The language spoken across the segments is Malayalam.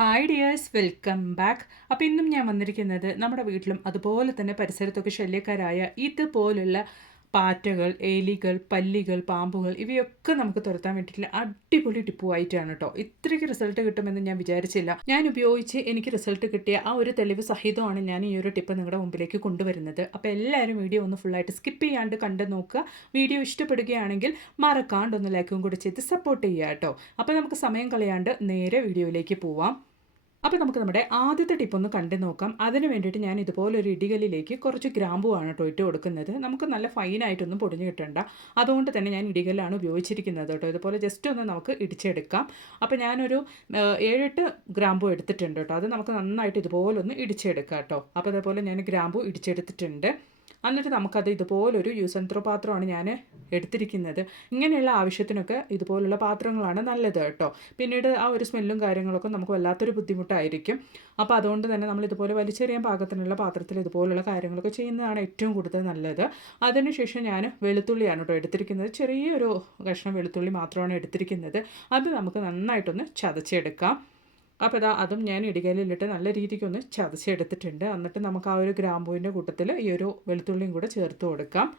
Hi dears, welcome back. അപ്പോൾ ഇന്നും ഞാൻ വന്നിരിക്കുന്നത് നമ്മുടെ വീട്ടിലും അതുപോലെ തന്നെ പരിസരത്തൊക്കെ ശല്യക്കാരായ ഇതുപോലുള്ള പാറ്റകൾ, എലികൾ, പല്ലികൾ, പാമ്പുകൾ ഇവയൊക്കെ നമുക്ക് തുരത്താൻ വേണ്ടിയിട്ടുള്ള അടിപൊളി ടിപ്പുമായിട്ടാണ് കേട്ടോ. ഇത്രയ്ക്ക് റിസൾട്ട് കിട്ടുമെന്ന് ഞാൻ വിചാരിച്ചില്ല. ഞാൻ ഉപയോഗിച്ച് എനിക്ക് റിസൾട്ട് കിട്ടിയ ആ ഒരു തെളിവ് സഹിതമാണ് ഞാൻ ഈ ഒരു ടിപ്പ് നിങ്ങളുടെ മുമ്പിലേക്ക് കൊണ്ടുവരുന്നത്. അപ്പോൾ എല്ലാവരും വീഡിയോ ഒന്ന് ഫുള്ളായിട്ട് സ്കിപ്പ് ചെയ്യാണ്ട് കണ്ടു നോക്കുക. വീഡിയോ ഇഷ്ടപ്പെടുകയാണെങ്കിൽ മറക്കാണ്ട് ഒന്ന് ലൈക്കും കൂടി ചെയ്ത് സപ്പോർട്ട് ചെയ്യുക കേട്ടോ. അപ്പോൾ നമുക്ക് സമയം കളയാണ്ട് നേരെ വീഡിയോയിലേക്ക് പോവാം. അപ്പോൾ നമുക്ക് നമ്മുടെ ആദ്യത്തെ ടിപ്പ് ഒന്ന് കണ്ടു നോക്കാം. അതിന് വേണ്ടിയിട്ട് ഞാൻ ഇതുപോലൊരു ഇടികല്ലിലേക്ക് കുറച്ച് ഗ്രാമ്പുവാണ് കേട്ടോ ഇട്ട് കൊടുക്കുന്നത്. നമുക്ക് നല്ല ഫൈനായിട്ടൊന്നും പൊടിഞ്ഞ് കിട്ടണ്ട. അതുകൊണ്ട് തന്നെ ഞാൻ ഇടികല്ലാണ് ഉപയോഗിച്ചിരിക്കുന്നത് കേട്ടോ. ഇതുപോലെ ജസ്റ്റ് ഒന്ന് നമുക്ക് ഇടിച്ചെടുക്കാം. അപ്പോൾ ഞാനൊരു 7-8 ഗ്രാമ്പു എടുത്തിട്ടുണ്ട് കേട്ടോ. അത് നമുക്ക് നന്നായിട്ട് ഇതുപോലൊന്ന് ഇടിച്ചെടുക്കാം കേട്ടോ. അപ്പോൾ അതേപോലെ ഞാൻ ഗ്രാമ്പു ഇടിച്ചെടുത്തിട്ടുണ്ട്. എന്നിട്ട് നമുക്കത് ഇതുപോലൊരു യൂസ് ആൻഡ് ത്രോ പാത്രമാണ് ഞാൻ എടുത്തിരിക്കുന്നത്. ഇങ്ങനെയുള്ള ആവശ്യത്തിനൊക്കെ ഇതുപോലുള്ള പാത്രങ്ങളാണ് നല്ലത് കേട്ടോ. പിന്നീട് ആ ഒരു സ്മെല്ലും കാര്യങ്ങളൊക്കെ നമുക്ക് വല്ലാത്തൊരു ബുദ്ധിമുട്ടായിരിക്കും. അപ്പോൾ അതുകൊണ്ട് തന്നെ നമ്മൾ ഇതുപോലെ വലിച്ചെറിയാൻ പാകത്തിനുള്ള പാത്രത്തിൽ ഇതുപോലുള്ള കാര്യങ്ങളൊക്കെ ചെയ്യുന്നതാണ് ഏറ്റവും കൂടുതൽ നല്ലത്. അതിനുശേഷം ഞാൻ വെളുത്തുള്ളിയാണ് കേട്ടോ എടുത്തിരിക്കുന്നത്. ചെറിയൊരു കഷ്ണം വെളുത്തുള്ളി മാത്രമാണ് എടുത്തിരിക്കുന്നത്. അത് നമുക്ക് നന്നായിട്ടൊന്ന് ചതച്ചെടുക്കാം. അപ്പോൾ അതും ഞാൻ ഇടികല്ലിലിട്ട് നല്ല രീതിക്കൊന്ന് ചതച്ചെടുത്തിട്ടുണ്ട്. എന്നിട്ട് നമുക്ക് ആ ഒരു ഗ്രാമ്പൂവിൻ്റെ കൂട്ടത്തിൽ ഈ ഒരു വെളുത്തുള്ളിയും കൂടെ ചേർത്ത് കൊടുക്കാം.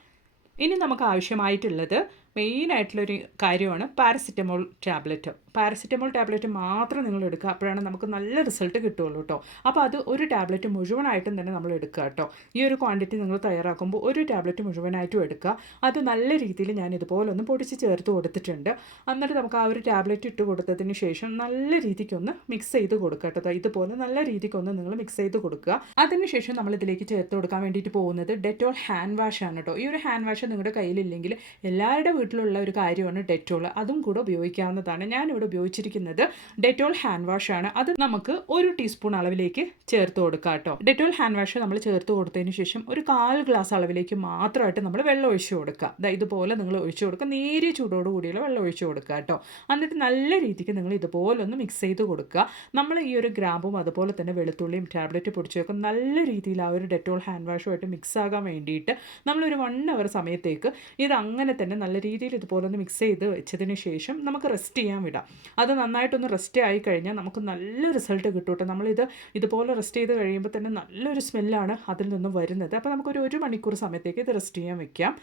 ഇനി നമുക്ക് ആവശ്യമായിട്ടുള്ളത് മെയിനായിട്ടുള്ളൊരു കാര്യമാണ് പാരസിറ്റമോൾ ടാബ്ലറ്റ്. പാരസിറ്റമോൾ ടാബ്ലറ്റ് മാത്രം നിങ്ങൾ എടുക്കുക. അപ്പോഴാണ് നമുക്ക് നല്ല റിസൾട്ട് കിട്ടുള്ളൂ കേട്ടോ. അപ്പോൾ അത് ഒരു ടാബ്ലറ്റ് മുഴുവനായിട്ടും തന്നെ നമ്മൾ എടുക്കുക കേട്ടോ. ഈ ഒരു ക്വാണ്ടിറ്റി നിങ്ങൾ തയ്യാറാക്കുമ്പോൾ ഒരു ടാബ്ലറ്റ് മുഴുവനായിട്ടും എടുക്കുക. അത് നല്ല രീതിയിൽ ഞാൻ ഇതുപോലെ ഒന്ന് പൊടിച്ച് ചേർത്ത് കൊടുത്തിട്ടുണ്ട്. എന്നിട്ട് നമുക്ക് ആ ഒരു ടാബ്ലറ്റ് ഇട്ട് കൊടുത്തതിന് ശേഷം നല്ല രീതിക്കൊന്ന് മിക്സ് ചെയ്ത് കൊടുക്കുക കേട്ടോ. ഇതുപോലെ നല്ല രീതിക്കൊന്ന് നിങ്ങൾ മിക്സ് ചെയ്ത് കൊടുക്കുക. അതിനുശേഷം നമ്മൾ ഇതിലേക്ക് ചേർത്ത് കൊടുക്കാൻ വേണ്ടിയിട്ട് പോകുന്നത് ഡെറ്റോൾ ഹാൻഡ് വാഷ് ആണ് കേട്ടോ. ഈ ഒരു ഹാൻഡ് വാഷ് നിങ്ങളുടെ കയ്യിലില്ലെങ്കിൽ എല്ലാവരുടെ വീട്ടിലുള്ള ഒരു കാര്യമാണ് ഡെറ്റോൾ. അതും കൂടെ ഉപയോഗിക്കാവുന്നതാണ്. ഞാനിവിടെ ഉപയോഗിച്ചിരിക്കുന്നത് ഡെറ്റോൾ ഹാൻഡ് വാഷ് ആണ്. അത് നമുക്ക് 1 ടീസ്പൂൺ അളവിലേക്ക് ചേർത്ത് കൊടുക്കാം കേട്ടോ. ഡെറ്റോൾ ഹാൻഡ് വാഷ് നമ്മൾ ചേർത്ത് കൊടുത്തതിന് ശേഷം ഒരു 1/4 ഗ്ലാസ് അളവിലേക്ക് മാത്രമായിട്ട് നമ്മൾ വെള്ളം ഒഴിച്ച് കൊടുക്കുക. ഇതുപോലെ നിങ്ങൾ ഒഴിച്ച് കൊടുക്കുക. നേരിയ ചൂടോട് കൂടിയുള്ള വെള്ളം ഒഴിച്ച് കൊടുക്കുക കേട്ടോ. എന്നിട്ട് നല്ല രീതിക്ക് നിങ്ങൾ ഇതുപോലെ ഒന്ന് മിക്സ് ചെയ്ത് കൊടുക്കുക. നമ്മൾ ഈ ഒരു ഗ്രാമ്പും അതുപോലെ തന്നെ വെളുത്തുള്ളിയും ടാബ്ലറ്റ് പൊടിച്ച് വെക്കും നല്ല രീതിയിൽ ആ ഒരു ഡെറ്റോൾ ഹാൻഡ് വാഷുമായിട്ട് മിക്സ് ആകാൻ വേണ്ടിയിട്ട് നമ്മളൊരു 1 അവർ സമയത്തേക്ക് ഇത് അങ്ങനെ തന്നെ നല്ല രീതിയിൽ ഇതുപോലെ ഒന്ന് മിക്സ് ചെയ്ത് വെച്ചതിന് ശേഷം നമുക്ക് റെസ്റ്റ് ചെയ്യാൻ വിടാം. അത് നന്നായിട്ടൊന്ന് റെസ്റ്റ് ആയി കഴിഞ്ഞാൽ നമുക്ക് നല്ല റിസൾട്ട് കിട്ടും കേട്ടോ. നമ്മളിത് ഇതുപോലെ റെസ്റ്റ് ചെയ്ത് കഴിയുമ്പോൾ തന്നെ നല്ലൊരു സ്മെല്ലാണ് അതിൽ നിന്നും വരുന്നത്. അപ്പോൾ നമുക്കൊരു 1 മണിക്കൂർ സമയത്തേക്ക് ഇത് റെസ്റ്റ് ചെയ്യാൻ വെക്കാം.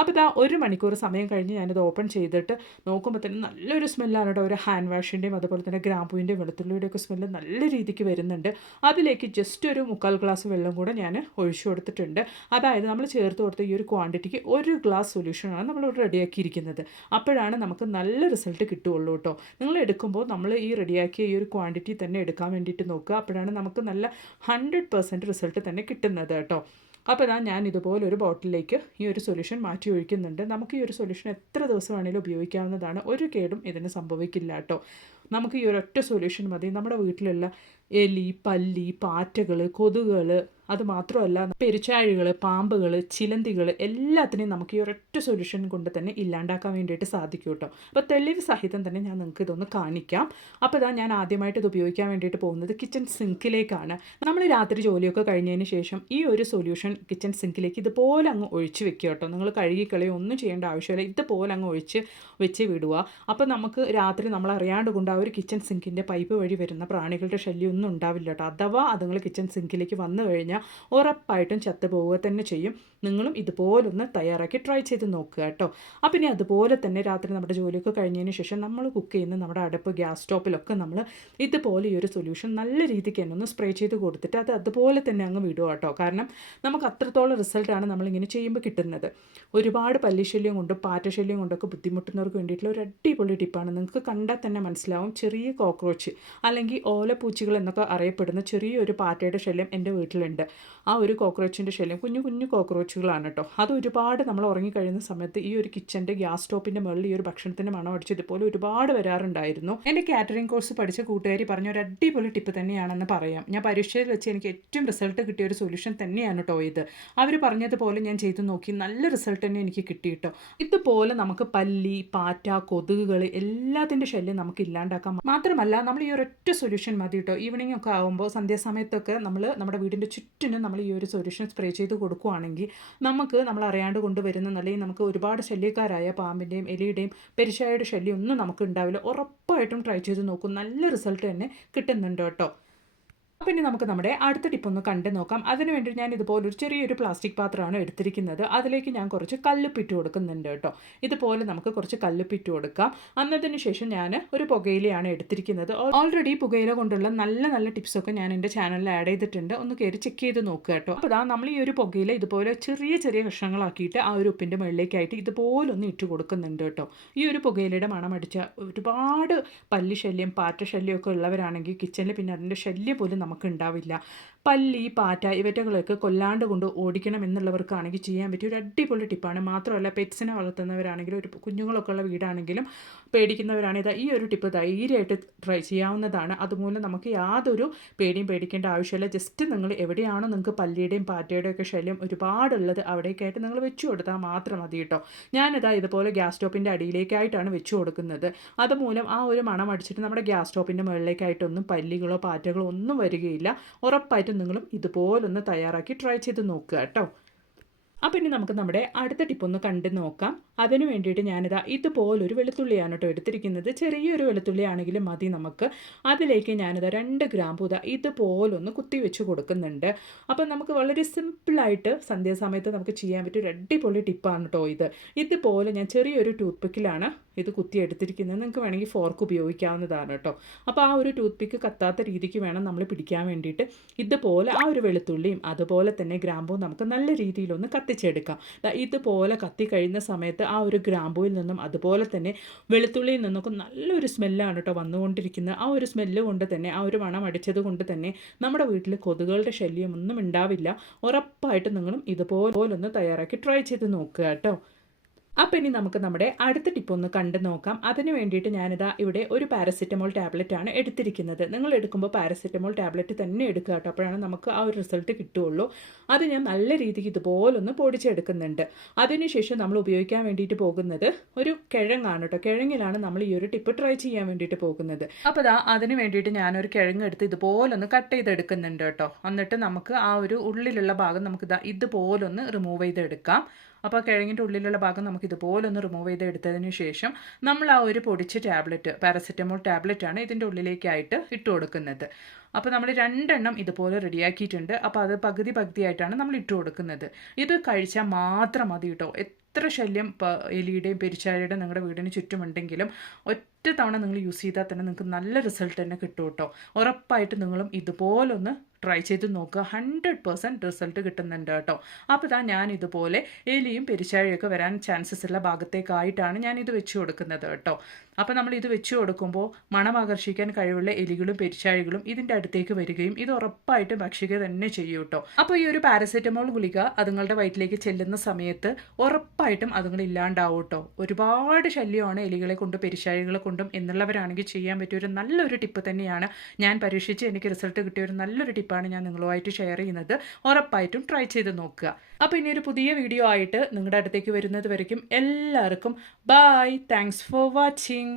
അപ്പോൾ 1 മണിക്കൂർ സമയം കഴിഞ്ഞ് ഞാനിത് ഓപ്പൺ ചെയ്തിട്ട് നോക്കുമ്പോൾ തന്നെ നല്ലൊരു സ്മെല്ലാണ് കേട്ടോ. ഒരു ഹാൻഡ് വാഷിൻ്റെയും അതുപോലെ തന്നെ ഗ്രാമ്പൂവിൻ്റെയും വെളുത്തുള്ളിയുടെ ഒക്കെ സ്മെല്ല് നല്ല രീതിക്ക് വരുന്നുണ്ട്. അതിലേക്ക് ജസ്റ്റ് ഒരു 1/4 ഗ്ലാസ് വെള്ളം കൂടെ ഞാൻ ഒഴിച്ചു കൊടുത്തിട്ടുണ്ട്. അതായത് നമ്മൾ ചേർത്ത് കൊടുത്ത ഈ ഒരു ക്വാണ്ടിറ്റിക്ക് 1 ഗ്ലാസ് സൊല്യൂഷനാണ് നമ്മളിവിടെ റെഡിയാക്കിയിരിക്കുന്നത്. അപ്പോഴാണ് നമുക്ക് നല്ല റിസൾട്ട് കിട്ടുകയുള്ളൂ കേട്ടോ. നിങ്ങൾ എടുക്കുമ്പോൾ നമ്മൾ ഈ റെഡിയാക്കിയ ഈ ഒരു ക്വാണ്ടിറ്റി തന്നെ എടുക്കാൻ വേണ്ടിയിട്ട് നോക്കുക. അപ്പോഴാണ് നമുക്ക് നല്ല 100% റിസൾട്ട് തന്നെ കിട്ടുന്നത് കേട്ടോ. അപ്പോൾ ഞാൻ ഇതുപോലെ ഒരു ബോട്ടിലേക്ക് ഈ ഒരു സൊല്യൂഷൻ മാറ്റി ഒഴിക്കുന്നുണ്ട്. നമുക്ക് ഈ ഒരു സൊല്യൂഷൻ എത്ര ദിവസം വേണമെങ്കിലും ഉപയോഗിക്കാവുന്നതാണ്. ഒരു കേടും ഇതിന് സംഭവിക്കില്ല കേട്ടോ. നമുക്ക് ഈ ഒരൊറ്റ സൊല്യൂഷൻ മതി. നമ്മുടെ വീട്ടിലുള്ള എലി, പല്ലി, പാറ്റകൾ, കൊതുകുകൾ, അതുമാത്രമല്ല പെരുച്ചാഴികൾ, പാമ്പുകൾ, ചിലന്തികൾ എല്ലാത്തിനെയും നമുക്ക് ഈ ഒരൊറ്റ സൊല്യൂഷൻ കൊണ്ട് തന്നെ ഇല്ലാണ്ടാക്കാൻ വേണ്ടിയിട്ട് സാധിക്കും കേട്ടോ. അപ്പോൾ തെളിവ് സഹിതം തന്നെ ഞാൻ നിങ്ങൾക്ക് ഇതൊന്ന് കാണിക്കാം. അപ്പോൾ ഞാൻ ആദ്യമായിട്ട് ഇത് ഉപയോഗിക്കാൻ വേണ്ടിയിട്ട് പോകുന്നത് കിച്ചൺ സിങ്കിലേക്കാണ്. നമ്മൾ രാത്രി ജോലിയൊക്കെ കഴിഞ്ഞതിന് ശേഷം ഈ ഒരു സൊല്യൂഷൻ കിച്ചൺ സിങ്കിലേക്ക് ഇതുപോലെ അങ്ങ് ഒഴിച്ച് വെക്കുക കേട്ടോ. നിങ്ങൾ കഴുകിക്കളയോ ഒന്നും ചെയ്യേണ്ട ആവശ്യമില്ല. ഇതുപോലെ അങ്ങ് വെച്ച് വിടുക. അപ്പോൾ നമുക്ക് രാത്രി നമ്മൾ അറിയാണ്ട് കൊണ്ട് ആ ഒരു കിച്ചൺ സിങ്കിൻ്റെ പൈപ്പ് വഴി വരുന്ന പ്രാണികളുടെ ശല്യം ഒന്നും ഉണ്ടാവില്ല കേട്ടോ. അഥവാ അതുങ്ങൾ കിച്ചൺ സിങ്കിലേക്ക് വന്നു കഴിഞ്ഞാൽ ഉറപ്പായിട്ടും ചത്തു പോവുക തന്നെ ചെയ്യും. നിങ്ങളും ഇതുപോലൊന്ന് തയ്യാറാക്കി ട്രൈ ചെയ്ത് നോക്കുക കേട്ടോ. അപ്പം ഇനി അതുപോലെ തന്നെ രാത്രി നമ്മുടെ ജോലിയൊക്കെ കഴിഞ്ഞതിന് ശേഷം നമ്മൾ കുക്ക് ചെയ്യുന്ന നമ്മുടെ അടുപ്പ്, ഗ്യാസ് സ്റ്റോപ്പിലൊക്കെ നമ്മൾ ഇതുപോലെ ഈ ഒരു സൊല്യൂഷൻ നല്ല രീതിക്ക് തന്നെ ഒന്ന് സ്പ്രേ ചെയ്ത് കൊടുത്തിട്ട് അത് അതുപോലെ തന്നെ അങ്ങ് വിടുക കേട്ടോ. കാരണം നമുക്ക് അത്രത്തോളം റിസൾട്ടാണ് നമ്മളിങ്ങനെ ചെയ്യുമ്പോൾ കിട്ടുന്നത്. ഒരുപാട് പല്ലിശല്യം കൊണ്ടും പാറ്റശല്യം കൊണ്ടൊക്കെ ബുദ്ധിമുട്ടുന്നവർക്ക് വേണ്ടിയിട്ടുള്ള ഒരു അടിപൊളി ടിപ്പാണ്. നിങ്ങൾക്ക് കണ്ടാൽ തന്നെ മനസ്സിലാവും. ചെറിയ കോക്രോച്ച് അല്ലെങ്കിൽ ഓലപ്പൂച്ചികൾ എന്നൊക്കെ അറിയപ്പെടുന്ന ചെറിയൊരു പാറ്റയുടെ ശല്യം എൻ്റെ വീട്ടിലുണ്ട്. ആ ഒരു കോക്രോച്ചിൻ്റെ ശല്യം കുഞ്ഞു കുഞ്ഞു കോക്രോച്ചുകളാണ് കേട്ടോ. അത് ഒരുപാട് നമ്മൾ ഉറങ്ങിക്കഴിയുന്ന സമയത്ത് ഈ ഒരു കിച്ചൻ്റെ ഗ്യാസ് സ്റ്റോപ്പിൻ്റെ മുകളിൽ ഈ ഒരു ഭക്ഷണത്തിൻ്റെ മണം അടിച്ച് ഇതുപോലെ ഒരുപാട് വരാറുണ്ടായിരുന്നു. എൻ്റെ കാറ്ററിംഗ് കോഴ്സ് പഠിച്ച കൂട്ടുകാരി പറഞ്ഞ ഒരു അടിപൊളി ടിപ്പ് തന്നെയാണെന്ന് പറയാം. ഞാൻ പരീക്ഷയിൽ വെച്ച് എനിക്ക് ഏറ്റവും റിസൾട്ട് കിട്ടിയ ഒരു സൊല്യൂഷൻ തന്നെയാണ് കേട്ടോ ഇത്. അവർ പറഞ്ഞതുപോലെ ഞാൻ ചെയ്ത് നോക്കി. നല്ല റിസൾട്ട് തന്നെ എനിക്ക് കിട്ടി കേട്ടോ. ഇതുപോലെ നമുക്ക് പല്ലി, പാറ്റ, കൊതുകുകൾ എല്ലാത്തിൻ്റെ ശല്യം നമുക്ക് ഇല്ലാണ്ടാക്കാം. മാത്രമല്ല നമ്മൾ ഈ ഒരൊറ്റ സൊല്യൂഷൻ മതി കേട്ടോ. ഈവൻ ഈവനിങ് ഒക്കെ ആകുമ്പോൾ സന്ധ്യാസമയത്തൊക്കെ നമ്മുടെ വീടിൻ്റെ ചുറ്റിനും നമ്മൾ ഈ ഒരു സൊല്യൂഷൻ സ്പ്രേ ചെയ്ത് കൊടുക്കുകയാണെങ്കിൽ നമുക്ക് നമ്മൾ അറിയാണ്ട് കൊണ്ടുവരുന്ന അല്ലെങ്കിൽ നമുക്ക് ഒരുപാട് ശല്യക്കാരായ പാമ്പിൻ്റെയും എലിയുടെയും പെരുച്ചാഴിയുടെ ശല്യം ഒന്നും നമുക്ക് ഉണ്ടാവില്ല. ഉറപ്പായിട്ടും ട്രൈ ചെയ്ത് നോക്കും, നല്ല റിസൾട്ട് തന്നെ കിട്ടുന്നുണ്ട് കേട്ടോ. അപ്പോൾ ഇനി നമുക്ക് നമ്മുടെ അടുത്ത ടിപ്പ് ഒന്ന് കണ്ടു നോക്കാം. അതിനുവേണ്ടി ഞാൻ ഇതുപോലൊരു ചെറിയൊരു പ്ലാസ്റ്റിക് പാത്രമാണ് എടുത്തിരിക്കുന്നത്. അതിലേക്ക് ഞാൻ കുറച്ച് കല്ലുപ്പിട്ട് കൊടുക്കുന്നുണ്ട് കേട്ടോ. ഇതുപോലെ നമുക്ക് കുറച്ച് കല്ലുപ്പിട്ട് കൊടുക്കാം. അന്നതിന് ശേഷം ഞാൻ ഒരു പുകയിലയാണ് എടുത്തിരിക്കുന്നത്. ഓൾറെഡി പുകയില കൊണ്ടുള്ള നല്ല നല്ല ടിപ്സൊക്കെ ഞാൻ എൻ്റെ ചാനലിൽ ആഡ് ചെയ്തിട്ടുണ്ട്, ഒന്ന് കയറി ചെക്ക് ചെയ്ത് നോക്കുക കേട്ടോ. അപ്പോൾ ഇതാ നമ്മൾ ഈ ഒരു പുകയില ഇതുപോലെ ചെറിയ ചെറിയ കഷ്ണങ്ങളാക്കിയിട്ട് ആ ഒരു ഉപ്പിൻ്റെ മുകളിലേക്കായിട്ട് ഇതുപോലെ ഒന്ന് ഇട്ട് കൊടുക്കുന്നുണ്ട് കേട്ടോ. ഈ ഒരു പുകയിലയുടെ മണം അടിച്ച ഒരുപാട് പല്ലി ശല്യം പാറ്റ ശല്യമൊക്കെ ഉള്ളവരാണെങ്കിൽ കിച്ചണിൽ പിന്നെ അതിൻ്റെ ശല്യം പോലും നമുക്ക് ഉണ്ടാവില്ല. പല്ലി പാറ്റ ഇവറ്റകളൊക്കെ കൊല്ലാണ്ട് കൊണ്ട് ഓടിക്കണം എന്നുള്ളവർക്കാണെങ്കിൽ ചെയ്യാൻ പറ്റിയ ഒരു അടിപൊളി ടിപ്പാണ്. മാത്രമല്ല പെറ്റ്സിനെ വളർത്തുന്നവരാണെങ്കിലും ഒരു കുഞ്ഞുങ്ങളൊക്കെ ഉള്ള വീടാണെങ്കിലും പേടിക്കുന്നവരാണെങ്കിൽ ഈ ഒരു ടിപ്പ് ധൈര്യമായിട്ട് ട്രൈ ചെയ്യാവുന്നതാണ്. അതുമൂലം നമുക്ക് യാതൊരു പേടിക്കേണ്ട ആവശ്യമില്ല. ജസ്റ്റ് നിങ്ങൾ എവിടെയാണോ നിങ്ങൾക്ക് പല്ലിയുടെയും പാറ്റയുടെയും ഒക്കെ ശല്യം ഒരുപാടുള്ളത് അവിടേക്കായിട്ട് നിങ്ങൾ വെച്ച് കൊടുത്താൽ മാത്രം മതി കേട്ടോ. ഞാനിതാ ഇതുപോലെ ഗ്യാസ് സ്റ്റോപ്പിൻ്റെ അടിയിലേക്കായിട്ടാണ് വെച്ച് കൊടുക്കുന്നത്. അതുമൂലം ആ ഒരു മണം അടിച്ചിട്ട് നമ്മുടെ ഗ്യാസ് സ്റ്റോപ്പിൻ്റെ മുകളിലേക്കായിട്ടൊന്നും പല്ലികളോ പാറ്റകളോ ഒന്നും വരികയില്ല. ഉറപ്പായിട്ടും നിങ്ങളും ഇതുപോലൊന്ന് തയ്യാറാക്കി ട്രൈ ചെയ്ത് നോക്കുക കേട്ടോ. അപ്പോൾ ഇനി നമുക്ക് നമ്മുടെ അടുത്ത ടിപ്പൊന്ന് കണ്ടു നോക്കാം. അതിന് വേണ്ടിയിട്ട് ഞാനിതാ ഇതുപോലൊരു വെളുത്തുള്ളിയാണ് കേട്ടോ എടുത്തിരിക്കുന്നത്. ചെറിയൊരു വെളുത്തുള്ളി ആണെങ്കിലും മതി നമുക്ക്. അതിലേക്ക് ഞാനിതാ 2 ഗ്രാമ്പൂ ഇതുപോലൊന്ന് കുത്തി വെച്ച് കൊടുക്കുന്നുണ്ട്. അപ്പം നമുക്ക് വളരെ സിമ്പിളായിട്ട് സന്ധ്യാസമയത്ത് നമുക്ക് ചെയ്യാൻ പറ്റിയ ഒരു അടിപൊളി ടിപ്പാണ് കേട്ടോ ഇത്. ഇതുപോലെ ഞാൻ ചെറിയൊരു ടൂത്ത് പിക്കിലാണ് ഇത് കുത്തി എടുത്തിരിക്കുന്നത്. നിങ്ങൾക്ക് വേണമെങ്കിൽ ഫോർക്ക് ഉപയോഗിക്കാവുന്നതാണ് കേട്ടോ. അപ്പോൾ ആ ഒരു ടൂത്ത് പിക്ക് കത്താത്ത രീതിക്ക് വേണം നമ്മൾ പിടിക്കാൻ വേണ്ടിയിട്ട്. ഇതുപോലെ ആ ഒരു വെളുത്തുള്ളിയും അതുപോലെ തന്നെ ഗ്രാമ്പൂവും നമുക്ക് നല്ല രീതിയിലൊന്ന് കത്തിച്ചെടുക്കാം. ഇതുപോലെ കത്തിക്കഴിയുന്ന സമയത്ത് ആ ഒരു ഗ്രാമ്പൂവിൽ നിന്നും അതുപോലെ തന്നെ വെളുത്തുള്ളിയിൽ നിന്നൊക്കെ നല്ലൊരു സ്മെല്ലാണ് കേട്ടോ വന്നുകൊണ്ടിരിക്കുന്നത്. ആ ഒരു സ്മെല്ല് കൊണ്ട് തന്നെ ആ ഒരു മണം അടിച്ചത് കൊണ്ട് തന്നെ നമ്മുടെ വീട്ടിൽ കൊതുകുകളുടെ ശല്യം ഒന്നും ഉണ്ടാവില്ല. ഉറപ്പായിട്ട് നിങ്ങളും ഇതുപോലൊന്ന് തയ്യാറാക്കി ട്രൈ ചെയ്ത് നോക്കുക കേട്ടോ. അപ്പോൾ ഇനി നമുക്ക് നമ്മുടെ അടുത്ത ടിപ്പ് ഒന്ന് കണ്ടു നോക്കാം. അതിന് വേണ്ടിയിട്ട് ഞാനിതാ ഇവിടെ ഒരു പാരസിറ്റമോൾ ടാബ്ലറ്റാണ് എടുത്തിരിക്കുന്നത്. നിങ്ങൾ എടുക്കുമ്പോൾ പാരസിറ്റമോൾ ടാബ്ലറ്റ് തന്നെ എടുക്കുക കേട്ടോ. അപ്പോഴാണ് നമുക്ക് ആ ഒരു റിസൾട്ട് കിട്ടുകയുള്ളൂ. അത് ഞാൻ നല്ല രീതിക്ക് ഇതുപോലൊന്ന് പൊടിച്ചെടുക്കുന്നുണ്ട്. അതിനുശേഷം നമ്മൾ ഉപയോഗിക്കാൻ വേണ്ടിയിട്ട് പോകുന്നത് ഒരു കിഴങ്ങാണ് കേട്ടോ. കിഴങ്ങിലാണ് നമ്മൾ ഈ ഒരു ടിപ്പ് ട്രൈ ചെയ്യാൻ വേണ്ടിയിട്ട് പോകുന്നത്. അപ്പോൾ അതിന് വേണ്ടിയിട്ട് ഞാനൊരു കിഴങ്ങ് എടുത്ത് ഇതുപോലൊന്ന് കട്ട് ചെയ്തെടുക്കുന്നുണ്ട് കേട്ടോ. എന്നിട്ട് നമുക്ക് ആ ഒരു ഉള്ളിലുള്ള ഭാഗം നമുക്ക് ഇതുപോലൊന്ന് റിമൂവ് ചെയ്തെടുക്കാം. അപ്പോൾ കിഴങ്ങിൻ്റെ ഉള്ളിലുള്ള ഭാഗം നമുക്ക് ഇതുപോലൊന്ന് റിമൂവ് ചെയ്തെടുത്തതിന് ശേഷം നമ്മൾ ആ ഒരു പൊടിച്ച ടാബ്ലറ്റ് പാരസെറ്റമോൾ ടാബ്ലറ്റാണ് ഇതിൻ്റെ ഉള്ളിലേക്കായിട്ട് ഇട്ട് കൊടുക്കുന്നത്. അപ്പോൾ നമ്മൾ 2 എണ്ണം ഇതുപോലെ റെഡിയാക്കിയിട്ടുണ്ട്. അപ്പോൾ അത് പകുതിയായിട്ടാണ് നമ്മൾ ഇട്ട് കൊടുക്കുന്നത്. ഇത് കഴിച്ചാൽ മാത്രം മതി കേട്ടോ. എത്ര ശല്യം എലിയുടെയും പെരുച്ചാഴിയുടെയും നിങ്ങളുടെ വീടിന് ചുറ്റുമുണ്ടെങ്കിലും ഒറ്റ തവണ നിങ്ങൾ യൂസ് ചെയ്താൽ തന്നെ നിങ്ങൾക്ക് നല്ല റിസൾട്ട് തന്നെ കിട്ടും കേട്ടോ. ഉറപ്പായിട്ട് നിങ്ങളും ഇതുപോലൊന്ന് ട്രൈ ചെയ്ത് നോക്കുക. 100% റിസൾട്ട് കിട്ടുന്നുണ്ട് കേട്ടോ. അപ്പോൾ ഞാൻ ഇതുപോലെ എലിയും പെരുച്ചാഴിയൊക്കെ വരാൻ ചാൻസസ് ഉള്ള ഭാഗത്തേക്കായിട്ടാണ് ഞാനിത് വെച്ച് കൊടുക്കുന്നത് കേട്ടോ. അപ്പോൾ നമ്മൾ ഇത് വെച്ച് കൊടുക്കുമ്പോൾ മണം ആകർഷിക്കാൻ കഴിവുള്ള എലികളും പെരുച്ചാഴികളും ഇതിൻ്റെ അടുത്തേക്ക് വരികയും ഇത് ഉറപ്പായിട്ട് ഭക്ഷിക്കുക തന്നെ ചെയ്യും കേട്ടോ. അപ്പോൾ ഈ ഒരു പാരസെറ്റമോൾ ഗുളിക അതുങ്ങളുടെ വയറ്റിലേക്ക് ചെല്ലുന്ന സമയത്ത് ഉറപ്പായിട്ടും അതുങ്ങൾ ഇല്ലാണ്ടാവും കേട്ടോ. ഒരുപാട് ശല്യമാണ് എലികളെ കൊണ്ട് പെരുച്ചാഴികളെ കൊണ്ടും എന്നുള്ളവരാണെങ്കിൽ ചെയ്യാൻ പറ്റിയ ഒരു നല്ലൊരു ടിപ്പ് തന്നെയാണ്. ഞാൻ പരീക്ഷിച്ച് എനിക്ക് റിസൾട്ട് കിട്ടിയ ഒരു നല്ലൊരു ടിപ്പാണ് ഞാൻ നിങ്ങളുമായിട്ട് ഷെയർ ചെയ്യുന്നത്. ഉറപ്പായിട്ടും ട്രൈ ചെയ്ത് നോക്കുക. അപ്പോൾ ഇനി ഒരു പുതിയ വീഡിയോ ആയിട്ട് നിങ്ങളുടെ അടുത്തേക്ക് വരുന്നത് വരയ്ക്കും എല്ലാവർക്കും ബൈ. Thanks for watching.